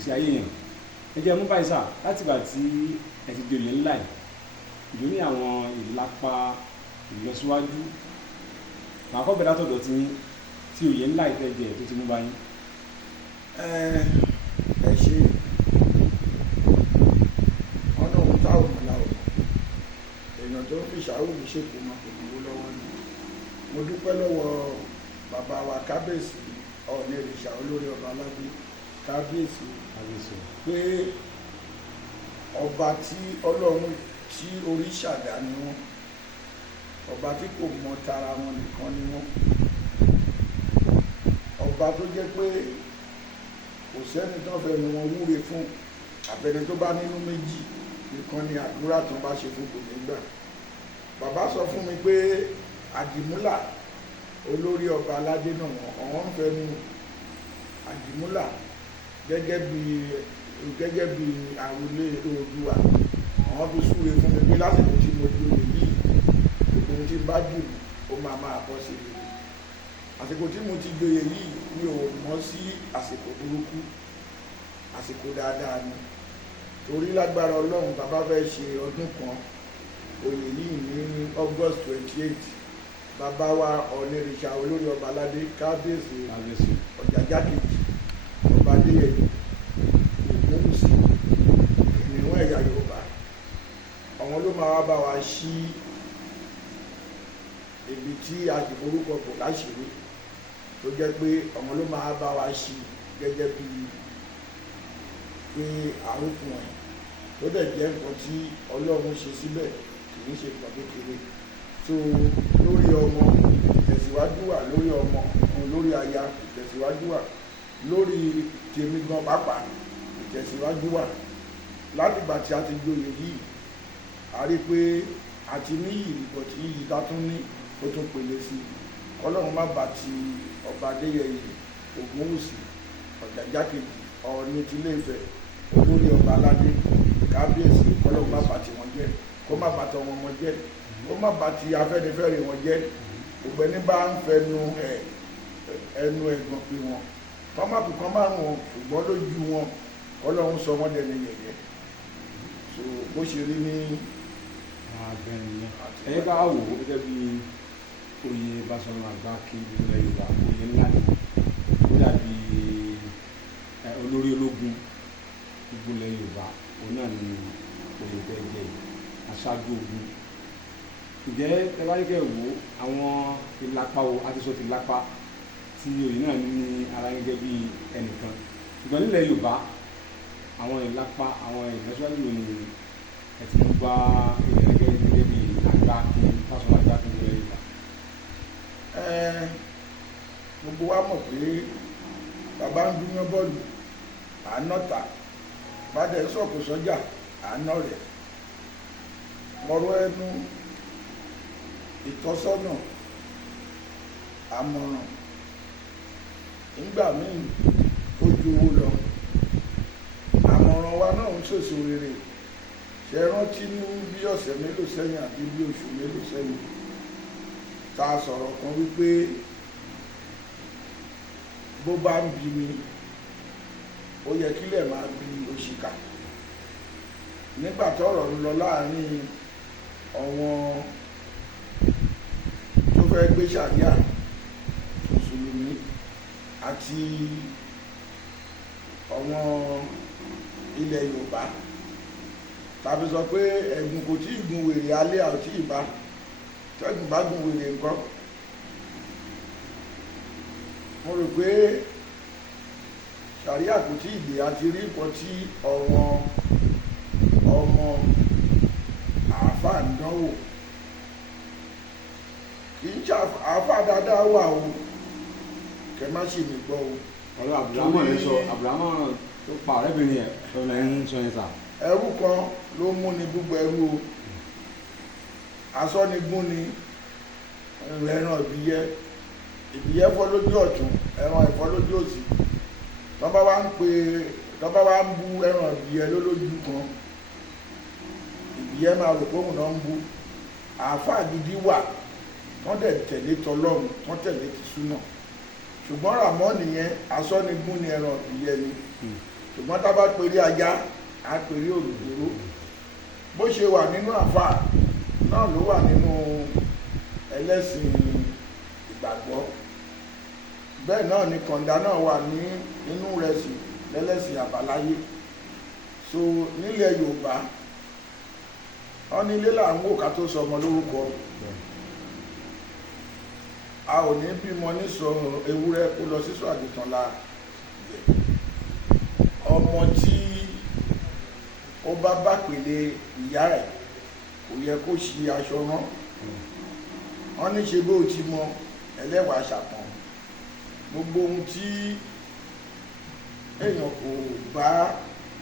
ìgbésí ayé yẹn. Ẹ jẹ́ mú báyìí sà, láti ìgbà tí ẹ ti joyè ńlá yìí, ìjọ ní àwọn ìlapa ìlọsíwájú màá kọ́ bẹ̀rẹ̀ látọ̀dọ̀ tí oyè ńlá ìtẹ́jẹ̀ tó ti mú bá yín. Ẹ ṣe ọ̀nà òun táwọn ọmọ làwọn èèyàn tó ń fi ṣàwò mi ṣètò máa kò ní owó lọ́wọ́ ni. Mo dúpẹ́ lọ́wọ́ bàbá wa kábíyèsí Ọọ̀ni Ìrìṣà olórí ọba aládé kábíyèsí pé ọba tí Ọlọ́run tí orí ṣàdá ni wọ́n, ọba tí kò mọ tara wọn nìkan ni wọ́n, ọba tó jẹ́ pé kò sẹ́ni tó fẹ́ nu wọn wúre fún, àfẹni tó bá nínú méjì nìkan ni àdúrà tó bá ṣe fún kò nígbà. Bàbá sọ fún mi pé àdìmúlà olórí ọba aládé náà wọ́n ń fẹ́ nu àdìmúlà gẹ́gẹ́ bí àròlé Oòduà. Àwọn fi súre fún mi pé lásìkò tí mo di oyè yìí gbogbo ohun tí bá dùn ó máa bọ́ sí rere. Àsìkò tí mo ti joyè yìí mi ò mọ̀ sí àsìkò burúkú, àsìkò dáadáa ni. Torí lágbára Ọlọ́run bàbá fẹ́ ṣe ọdún kan oyè yìí ní August 28. Bàbá wa Ọọ̀ni Ìrìṣà olórí ọba aládé kábíyèsí Ọ̀jájá kejì ọba Adéyẹyè Ògúnwùsì kìnìún ẹ̀yà Yorùbá, àwọn ló máa wá bá wa ṣí ibi tí a sì forúkọ bò láṣìírí, tó jẹ́ pé àwọn ló máa bá wa ṣí gẹ́gẹ́ bí pé àrùkùn ẹ̀ tó dẹ̀ jẹ́ nǹkan tí Ọlọ́run ṣe síbẹ̀ kì í ṣe nǹkan kékeré. So lórí ọmọ ìtẹ̀síwájú wà, lórí ọmọ lórí aya ìtẹ̀síwájú wà, lórí tèmi gan pàápàá ìtẹ̀síwájú wà. Látìgbà tí a ti joyè yìí a rí pé a ti ní ìrìbọ̀ tí yìí dá tún ní ó tún pèlè sí i. Ọlọ́run má bà ti ọba Adéyẹyè Ògúnwùsì Ọ̀jájá kejì Ọọ̀ni tilé Ifẹ̀ olórí ọba aládé kábíyèsí, Ọlọ́run má bà ti wọn jẹ́, kó má bà tọmọ wọn jẹ́, kó má bà ti Afẹ́nifẹ́re wọn jẹ́. Gbogbo ẹni bá ń fẹnu ẹnu ẹ̀gbọ́n pé wọn kọ́ má kú kán márùn wọn, ṣùgbọ́n lójú wọn Ọlọ́run sọ wọ́n dẹni yẹ̀yẹ́. So bó ṣe rí ní ẹ̀yẹ́ bá wò ó gẹ́gẹ́ bí oyè Basọ̀run Àgbà Akin ilẹ̀ Yorùbá, oyè ńlá ni ó dàbí olórí ológun gbogbo ilẹ̀ Yorùbá, òun náà ni oyè tẹ́jẹ̀ aṣáájú ogun. Ǹjẹ́ ẹ bá yẹ wò àwọn ìlapa wo àti sọ ti lápá tí oyè náà ní ara gẹ́gẹ́ bí ẹnìkan, ṣùgbọ́n nílẹ̀ Yorùbá àwọn ìlapa àwọn ìlọsíwájú wo ni ẹ ti mú bá ilẹ̀ gẹ́gẹ́ bí Àgbà Akin Basọ̀run Àgbà Akin ilẹ̀ Yorùbá? Gbogbo wa mọ̀ pé bàbá ń dúná bọ́ọ̀lù àánọ́ta, bá dẹ̀ sọ̀kò sọ́jà àánọ́ rẹ̀. Ọ̀rọ̀ ẹnu, ìtọ́sọ́nà, àmọ̀ràn nígbà míì ó ju owó lọ. Àmọ̀ràn wa náà ń sèso rere. Ṣé rántí ní bí ọ̀sẹ̀ mélòó sẹ́yìn àbí bí oṣù mélòó sẹ́yìn ta sọ̀rọ̀ kan wípé bó bá ń bí mi ó yẹ kílẹ̀ máa bí òṣìkà. Nígbà tọ́rọ̀ ń lọ láàrin àwọn tó fẹ́ gbé ṣàríà mùsùlùmí àti àwọn ilẹ̀ Yorùbá, tàbí sọ pé ẹ̀gùn kò tí ì gun wèrè alẹ́ àti ìbá, tẹ́gùn bá gun wèrè nǹkan. Mo rò pé ṣàríà kò tí ì dé, àti rí nǹkan tí ọ̀wọ́n ọmọ àáfàá ń dánwò. Kì í ṣe àáfàá dáadáa wà o, kẹ má ṣe mí gbọ́ o. Ọ̀rọ̀ Abdulrahman lè sọ, Abdulrahman tó pa ọ̀rẹ́bìnrin ẹ̀ lọ́nà ẹ̀ ń sọ yẹn sà. Ẹrú kan ló mú ni gbogbo ẹrú o, asọ́nigún ni ẹran ìbíyẹ́ fọ́ lójú ọ̀tún, ẹran ẹ̀fọ́ lójú òsì. Tọ́ba wa ń bú ẹran ìbíyẹ́ lólójú kan, ìbíyẹ́ máa rò pé òun náà ń bú. Àáfàá gidi wà wọ́n dẹ̀ tẹ̀lé tọlọ́run, wọ́n tẹ̀lé ti súnà. Ṣùgbọ́n Ràmọ́ nìyẹn asọ́nigún ni ẹran ìbíyẹ́ ni. ṣùgbọ́n tá a bá pèrè ajá á pèrè òrùdúró bó ṣe wà nínú àfà náà ló wà nínú ẹlẹ́sìn ìgbàgbọ́ bẹ́ẹ̀ náà ni kọ̀ǹda náà wà nínú rẹ̀sì lẹ́lẹ́sìn àbáláyé so nílẹ̀ Yorùbá wọ́n ní ilé là ń wò ká tó sọ ọmọ lórúkọ a ò ní bímọ nísọ ewúrẹ́ kó lọ sísọ àgùntàn la ọmọ tí ó bá pèlè ìyá ẹ̀ kò yẹ kó ṣi aṣọ rán wọ́n ní ṣe bó ti mọ ẹlẹ́wàá ṣàpọ̀n gbogbo ohun tí èèyàn kò bá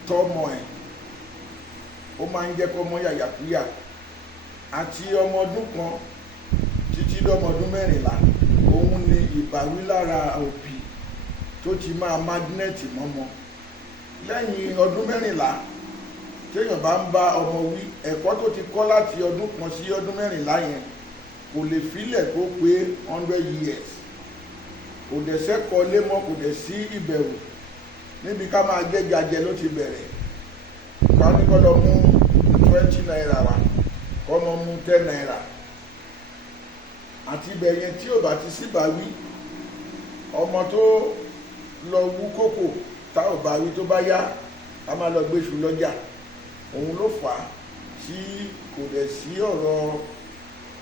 tọ́mọ ẹ̀ ó máa ń jẹ́ kó mọ yàyàkúyà àti ọmọ ọdún kan títí lọ́mọ ọdún 14 òun ni ìbáwí lára òbí tó ti máa mágínẹ́ẹ̀tì mọ́mọ lẹ́yìn ọdún 14 téèyàn bá ń bá ọmọ wí ẹ̀kọ́ tó ti kọ́ láti ọdún kan sí ọdún 14 yẹn kò lè filẹ̀ kó pé 100 years kò dẹ̀ sẹ́kọ̀ọ́ lé mọ́ kò dẹ̀ sí ìbẹ̀rù níbi ká máa gẹ́gàjẹ ló ti bẹ̀rẹ̀ ká ní kọ́ lọ mú 20 naira wá kọ́ mọ́ mú 10 naira àti ibẹ̀ yẹn tí ò bá ti sí báwí ọmọ tó lọ wú kókò tá ò báwí tó bá yá ká máa lọ gbéṣu lọ́jà òun ló fà á tí kò dẹ̀ sí ọ̀rọ̀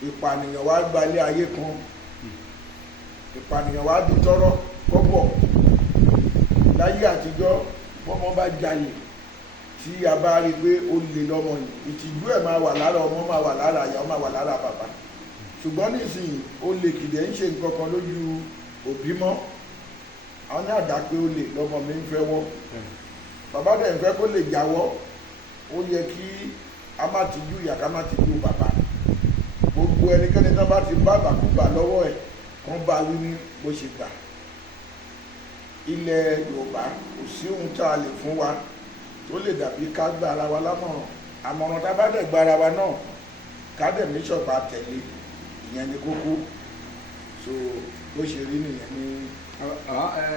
ìpànìyàn wá gbalé ayé kan ìpànìyàn wá di tọ́rọ́ kọ́bọ̀ láyé àtijọ́ bọ́mọ bá jalè tí a bá rí pé ó lè lọ́mọ yìí ìtìjú ẹ̀ máa wà lára ọmọ máa wà lára àyà máa wà lára bàbá ṣùgbọ́n nísìnyí ó lè kìdẹ̀ ń ṣe nǹkan kan lójú òbí mọ́ àwọn ní àdá pé ó lè lọ́mọ mi ń fẹ́ wọ́ bàbá dẹ̀ ń fẹ́ kó lè jáwọ́ ó yẹ kí a má ti jú ìyá ká má ti jú bàbá gbogbo ẹnikẹ́ni tó bá ti bá bàkúgbà lọ́wọ́ ẹ̀ kán bá wí ní bó ṣe gbà ilẹ̀ Yorùbá kò sí ohun tá a lè fún wa tó lè dàbí ká gba ara wa lámọ̀ràn àmọ̀ràn tá a bá dẹ̀ gba ara wa náà ká dẹ̀ ní ṣọ̀pá tẹ̀lé ìyẹn ni kókó so bó ṣe rí nìyẹn ní.